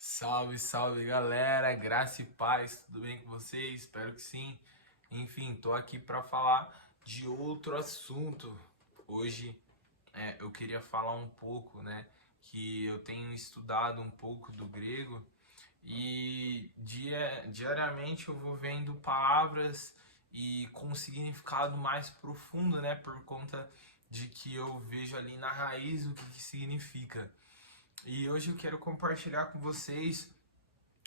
Salve, salve galera, graça e paz, tudo bem com vocês? Espero que sim. Enfim, tô aqui para falar de outro assunto. Hoje eu queria falar um pouco, né, que eu tenho estudado um pouco do grego e diariamente eu vou vendo palavras e com um significado mais profundo, né, por conta de que eu vejo ali na raiz o que significa. E hoje eu quero compartilhar com vocês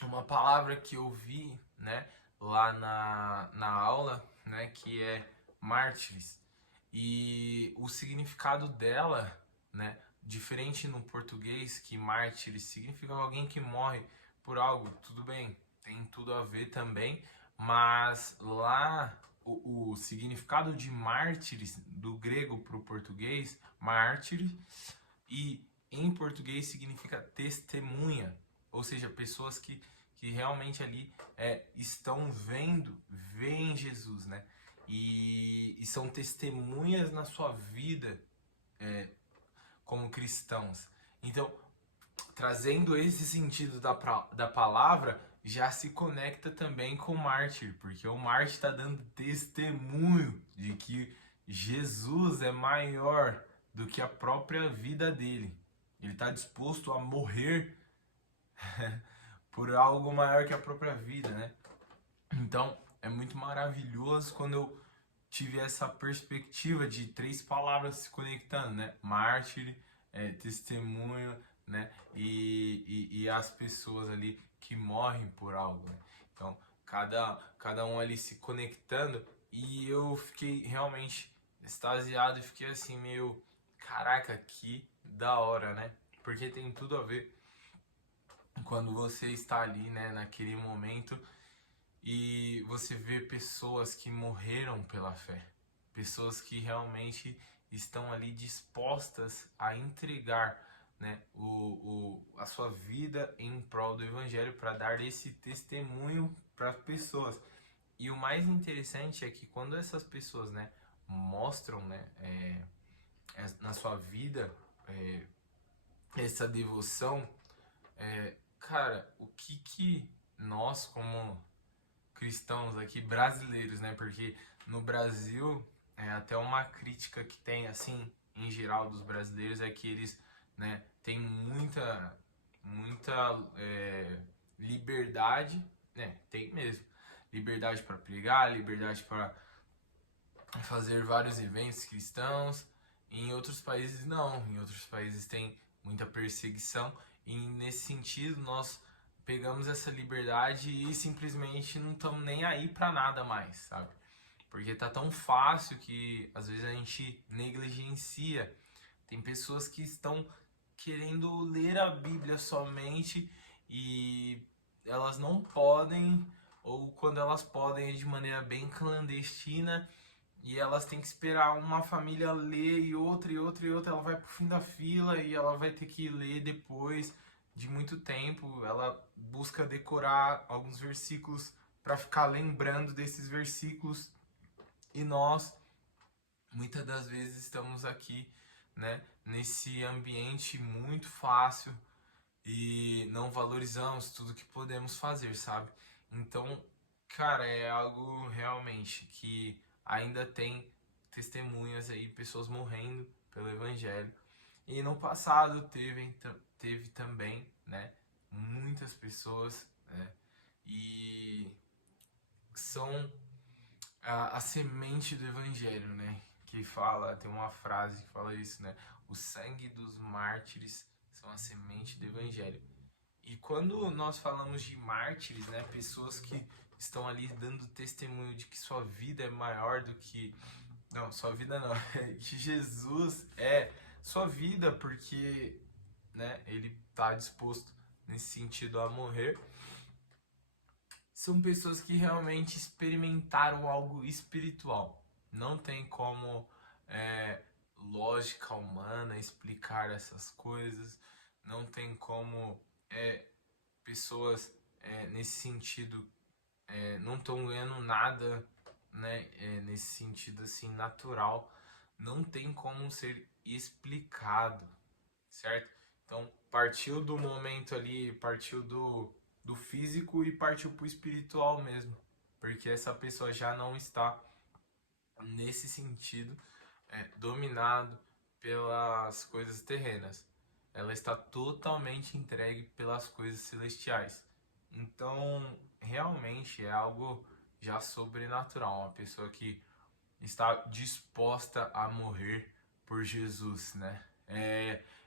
uma palavra que eu vi, né, lá na aula, né, que é mártires. E o significado dela, né, diferente no português, que mártires significa alguém que morre por algo, tudo bem, tem tudo a ver também, mas lá o significado de mártires, do grego para o português, mártires, e em português significa testemunha, ou seja, pessoas que realmente ali estão veem Jesus, né? E são testemunhas na sua vida como cristãos. Então, trazendo esse sentido da palavra, já se conecta também com o mártir, porque o mártir está dando testemunho de que Jesus é maior do que a própria vida dele. Ele está disposto a morrer por algo maior que a própria vida, né? Então, é muito maravilhoso quando eu tive essa perspectiva de três palavras se conectando, né? Mártir, testemunho, né? E as pessoas ali que morrem por algo, né? Então, cada um ali se conectando e eu fiquei realmente extasiado e fiquei assim meio, caraca, que da hora, né? Porque tem tudo a ver quando você está ali, né, naquele momento e você vê pessoas que morreram pela fé, pessoas que realmente estão ali dispostas a entregar, né, a sua vida em prol do evangelho para dar esse testemunho para as pessoas. E o mais interessante é que quando essas pessoas, né, mostram, né, na sua vida é, essa devoção, cara, o que nós como cristãos aqui brasileiros, né? Porque no Brasil, até uma crítica que tem, assim, em geral dos brasileiros é que eles, né, têm muita liberdade, né? Tem mesmo. Liberdade para pregar, liberdade para fazer vários eventos cristãos. Em outros países não, em outros países tem muita perseguição e nesse sentido nós pegamos essa liberdade e simplesmente não estamos nem aí para nada mais, sabe? Porque tá tão fácil que às vezes a gente negligencia. Tem pessoas que estão querendo ler a Bíblia somente e elas não podem, ou quando elas podem é de maneira bem clandestina e elas têm que esperar uma família ler e outra e outra e outra. Ela vai pro fim da fila e ela vai ter que ler depois de muito tempo. Ela busca decorar alguns versículos para ficar lembrando desses versículos. E nós, muitas das vezes, estamos aqui, né, nesse ambiente muito fácil e não valorizamos tudo que podemos fazer, sabe? Então, cara, é algo realmente que ainda tem testemunhas aí, pessoas morrendo pelo evangelho. E no passado teve também, né, muitas pessoas, né, e são a semente do evangelho, né, que fala, tem uma frase que fala isso, né, o sangue dos mártires são a semente do evangelho. E quando nós falamos de mártires, né, pessoas que estão ali dando testemunho de que sua vida é maior do que. Não, sua vida não, que Jesus é sua vida, porque, né, ele está disposto nesse sentido a morrer. São pessoas que realmente experimentaram algo espiritual. Não tem como lógica humana explicar essas coisas. Não tem como pessoas nesse sentido não estão ganhando nada, né, nesse sentido assim natural, não tem como ser explicado, certo? Então, partiu do momento ali, partiu do físico e partiu pro espiritual mesmo. Porque essa pessoa já não está, nesse sentido, dominado pelas coisas terrenas. Ela está totalmente entregue pelas coisas celestiais. Então, realmente é algo já sobrenatural. Uma pessoa que está disposta a morrer por Jesus, né?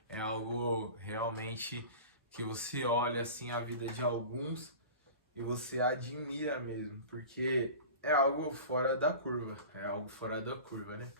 É algo realmente que você olha assim a vida de alguns e você admira mesmo, porque é algo fora da curva, né?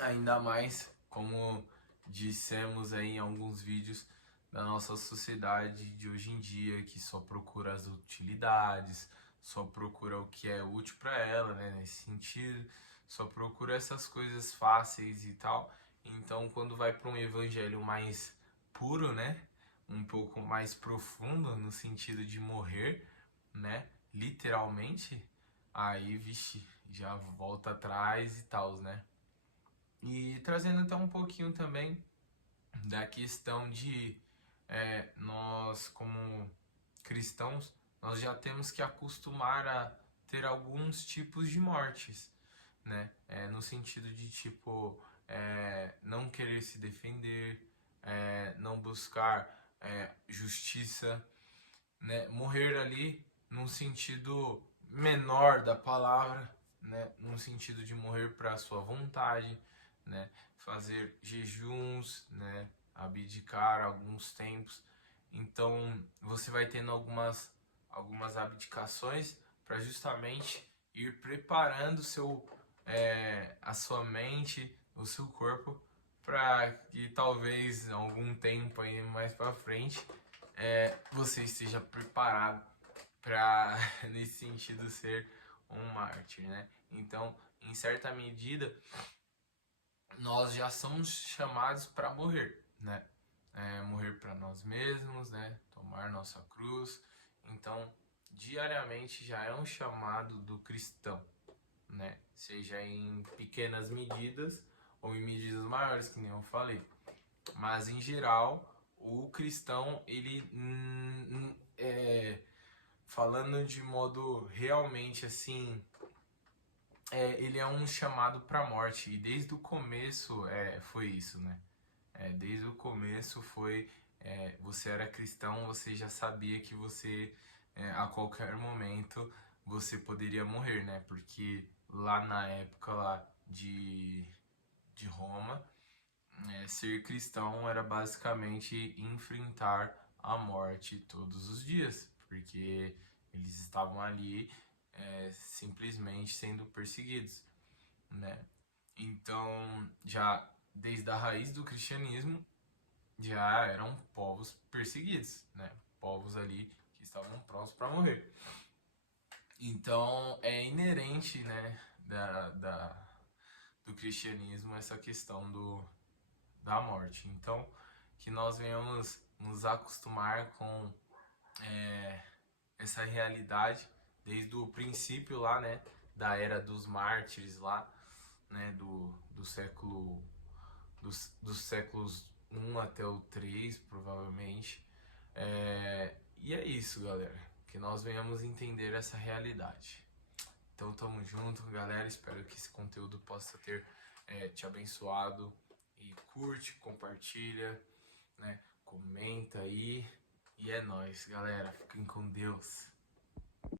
Ainda mais como dissemos aí em alguns vídeos da nossa sociedade de hoje em dia, que só procura as utilidades, só procura o que é útil para ela, né, nesse sentido, só procura essas coisas fáceis e tal. Então, quando vai para um evangelho mais puro, né, um pouco mais profundo no sentido de morrer, né, literalmente, aí, vixe, já volta atrás e tal, né? E trazendo até um pouquinho também da questão de nós, como cristãos, nós já temos que acostumar a ter alguns tipos de mortes, né? No sentido de tipo não querer se defender, não buscar justiça, né? Morrer ali num sentido menor da palavra, né? Num sentido de morrer para a sua vontade, né? Fazer jejuns, né? Abdicar alguns tempos. Então você vai tendo algumas abdicações para justamente ir preparando a sua mente, o seu corpo, para que talvez algum tempo aí mais para frente você esteja preparado para nesse sentido ser um mártir, né? Então, em certa medida, nós já somos chamados para morrer, né? Morrer para nós mesmos, né? Tomar nossa cruz. Então, diariamente já é um chamado do cristão, né? Seja em pequenas medidas ou em medidas maiores, que nem eu falei. Mas em geral, o cristão, ele falando de modo realmente assim, ele é um chamado para a morte. E desde o começo foi isso, né? Desde o começo foi você era cristão, você já sabia que você a qualquer momento você poderia morrer, né? Porque lá na época lá de Roma, ser cristão era basicamente enfrentar a morte todos os dias, porque eles estavam ali simplesmente sendo perseguidos, né? Então, já desde a raiz do cristianismo, já eram povos perseguidos, né? Povos ali que estavam prontos para morrer. Então, é inerente, né, do cristianismo essa questão da morte. Então, que nós venhamos nos acostumar com essa realidade desde o princípio lá, né, da era dos mártires lá, né, dos séculos 1 até o 3, provavelmente. E é isso, galera, que nós venhamos entender essa realidade. Então, tamo junto, galera. Espero que esse conteúdo possa ter te abençoado. E curte, compartilha, né? Comenta aí. E é nóis, galera. Fiquem com Deus.